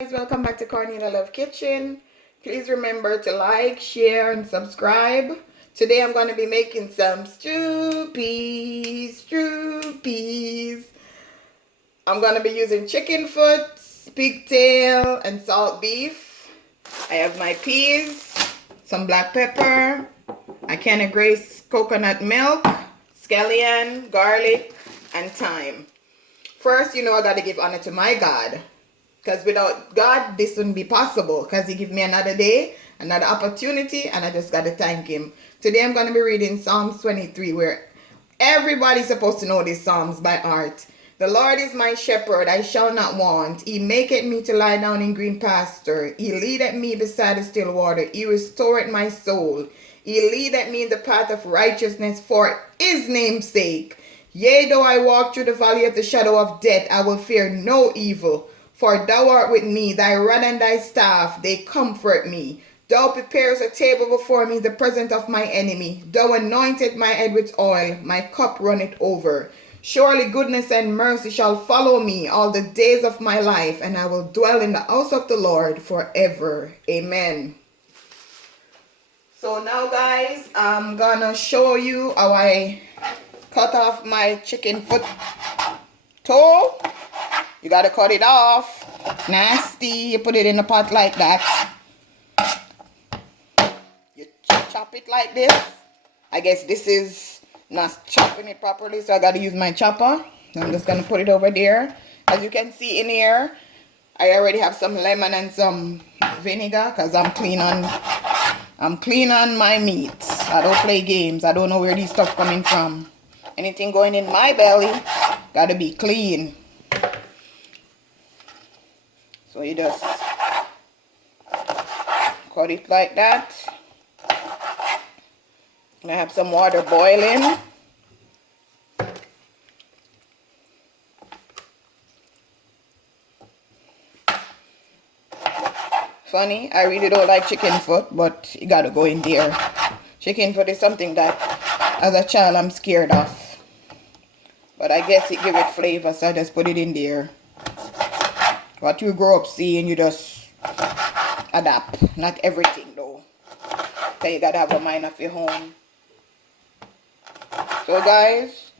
Guys, welcome back to Cornelia Kitchen. Please remember to like, share, and subscribe. Today I'm going to be making some stew peas. I'm going to be using chicken foot, pigtail, and salt beef. I have my peas, some black pepper, a can of Grace coconut milk, scallion, garlic, and thyme. First, I got to give honor to my God. Because without God, this wouldn't be possible. Because He gave me another day, another opportunity, and I just got to thank Him. Today I'm going to be reading Psalms 23, where everybody's supposed to know these Psalms by heart. The Lord is my shepherd, I shall not want. He maketh me to lie down in green pasture. He leadeth me beside the still water. He restoreth my soul. He leadeth me in the path of righteousness for His name's sake. Yea, though I walk through the valley of the shadow of death, I will fear no evil. For thou art with me, thy rod and thy staff, they comfort me. Thou preparest a table before me in the presence of my enemy. Thou anointest my head with oil, my cup runneth over. Surely goodness and mercy shall follow me all the days of my life, and I will dwell in the house of the Lord forever. Amen. So now guys, I'm gonna show you how I cut off my chicken foot toe. You gotta cut it off. It's nasty. You put it in a pot like that. You chop it like this. I guess this is not chopping it properly, so I gotta use my chopper. I'm just gonna put it over there. As you can see in here, I already have some lemon and some vinegar because I'm clean on my meat. I don't play games. I don't know where these stuff coming from. Anything going in my belly gotta be clean. So you just cut it like that. And I have some water boiling. Funny, I really don't like chicken foot, but you gotta go in there. Chicken foot is something that as a child I'm scared of. But I guess it gives it flavor, so I just put it in there. What you grow up seeing, you just adapt. Not everything though. So you gotta have a mind of your own. So guys,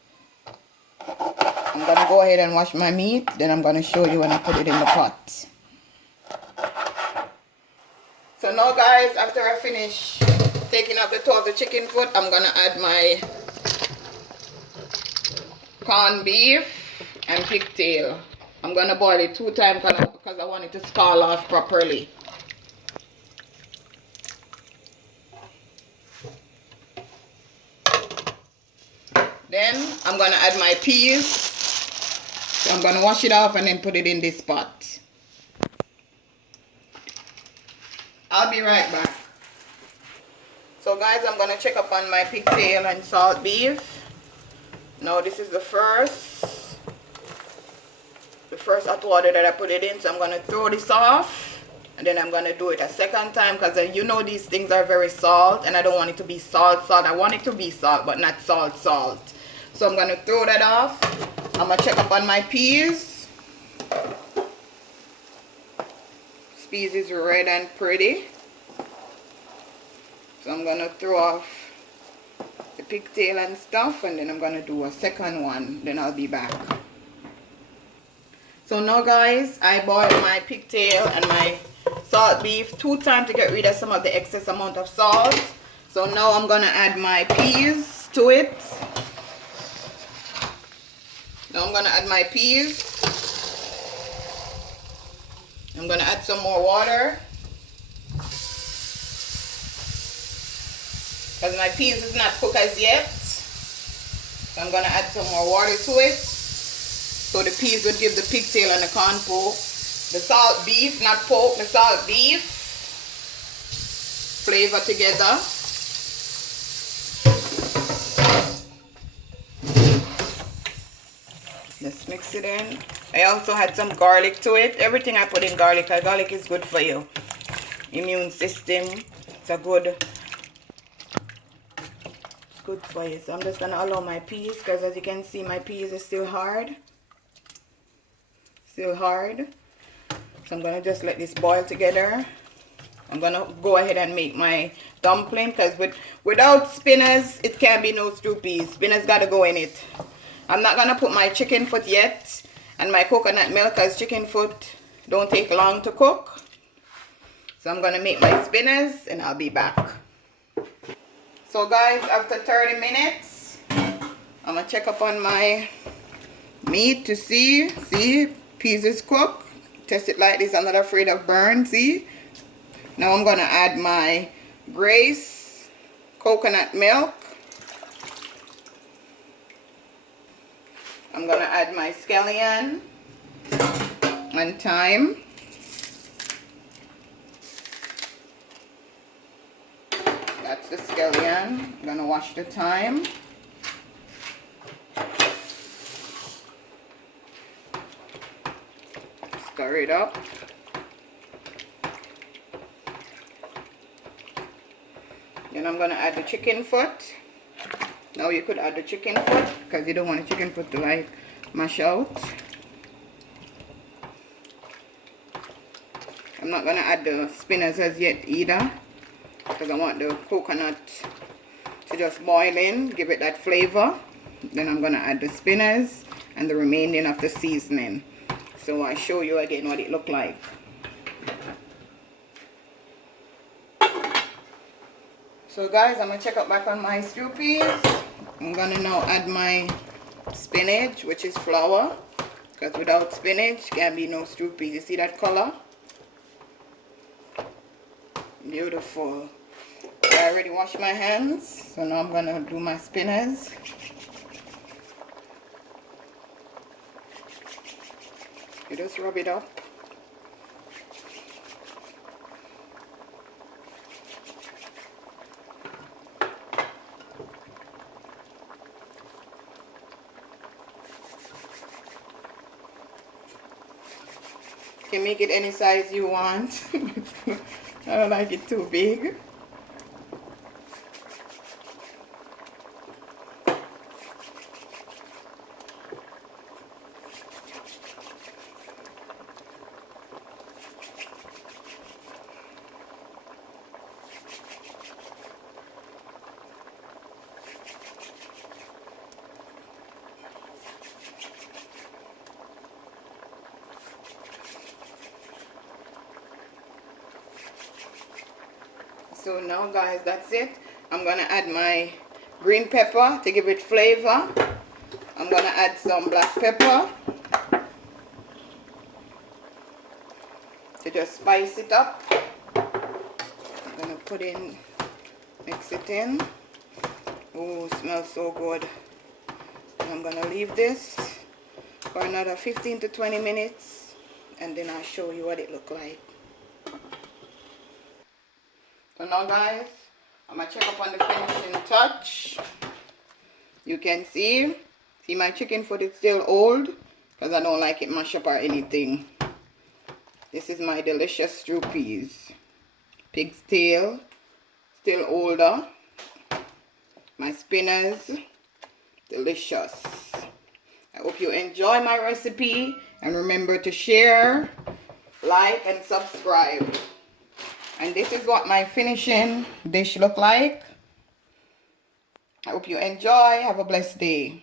I'm gonna go ahead and wash my meat. Then I'm gonna show you when I put it in the pot. So now guys, after I finish taking out the toe of the chicken foot, I'm gonna add my corned beef and pigtail. I'm going to boil it 2 times because I want it to scald off properly. Then I'm going to add my peas. So I'm going to wash it off and then put it in this pot. I'll be right back. So guys, I'm going to check up on my pigtail and salt beef. Now this is the first hot water that I put it in, so I'm going to throw this off and then I'm going to do it a second time because these things are very salt and I don't want it to be salt. I want it to be salt but not salt. So I'm going to throw that off. I'm going to check up on my peas. This peas is red and pretty, so I'm going to throw off the pigtail and stuff, and then I'm going to do a second one, then I'll be back. So now guys, I boiled my pigtail and my salt beef 2 times to get rid of some of the excess amount of salt. So now I'm going to add my peas to it. Now I'm going to add my peas. I'm going to add some more water. Because my peas is not cooked as yet. So I'm going to add some more water to it. So the peas would give the pigtail and the corn pork, the salt beef, not pork, the salt beef flavor together. Just mix it in. I also had some garlic to it. Everything I put in garlic, because garlic is good for you. Immune system, it's good for you. So I'm just going to allow my peas, because as you can see my peas are still hard. So I'm gonna just let this boil together. I'm gonna go ahead and make my dumpling, because without spinners it can't be no stew peas. Spinners gotta go in it. I'm not gonna put my chicken foot yet and my coconut milk, because chicken foot don't take long to cook. So I'm gonna make my spinners and I'll be back. So guys, after 30 minutes, I'm gonna check up on my meat to see peas is cooked. Test it like this. I'm not afraid of burn. See, now I'm gonna add my Grace coconut milk. I'm gonna add my scallion and thyme. That's the scallion. I'm gonna wash the thyme. Stir it up. Then I'm gonna add the chicken foot. Now you could add the chicken foot, because you don't want the chicken foot to like mash out. I'm not gonna add the spinners as yet either, because I want the coconut to just boil in, give it that flavor. Then I'm gonna add the spinners and the remaining of the seasoning. So I'll show you again what it looked like. So guys, I'm gonna check out back on my stew peas. I'm gonna now add my spinach, which is flour, because without spinach can't be no stew peas. You see that color? Beautiful. I already washed my hands, so now I'm gonna do my spinners. You just rub it up. You can make it any size you want. I don't like it too big. So now guys, that's it. I'm gonna add my green pepper to give it flavor. I'm gonna add some black pepper to just spice it up. I'm gonna put in, mix it in. Oh, smells so good. And I'm gonna leave this for another 15 to 20 minutes, and then I'll show you what it looks like. So now guys, I'm gonna check up on the finishing touch. You can see my chicken foot is still old, because I don't like it mash up or anything. This is my delicious stew peas. Pig's tail, still older. My spinners, delicious. I hope you enjoy my recipe, and remember to share, like, and subscribe. And this is what my finishing dish look like. I hope you enjoy. Have a blessed day.